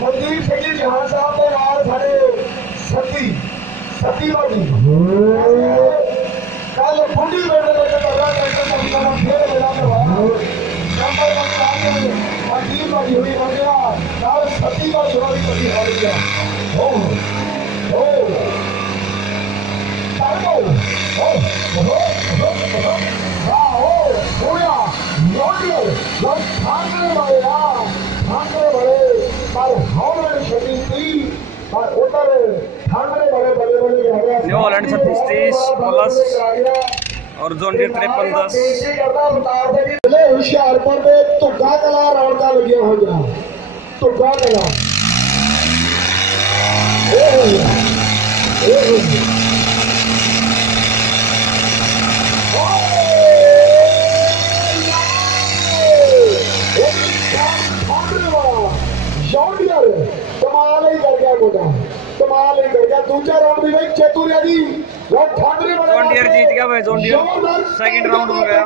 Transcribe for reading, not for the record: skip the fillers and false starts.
मनदीप सिंह जी जहां साहब के नाल साडे सती सती वाली कल बुढ़ी बेटे के लगा ट्रैक्टर का फिर मिला करवाया नंबर 1 मनदीप वाली हुई हो गया नाल सती का जोड़ी कभी हो गया ओ ओ तारो ओ वाह ओ होया लोडियो लोग भागने वाले पर हॉलैंड शरीर थी पर उधर ठाकरे बड़े बड़े न्यू हॉलैंड 3630 प्लस और जोन डीर 5310 हुशियारपुर में धुग्गा कला रौनका लगिया हो गया धुग्गा कला कमाल ही कर गया मुंडा कमाल ही कर गया दूसरा राउंड भी भाई चेतुरिया जी वो ठाकरे जोन डीर जीत गया भाई जोन डीर सेकंड राउंड हो गया।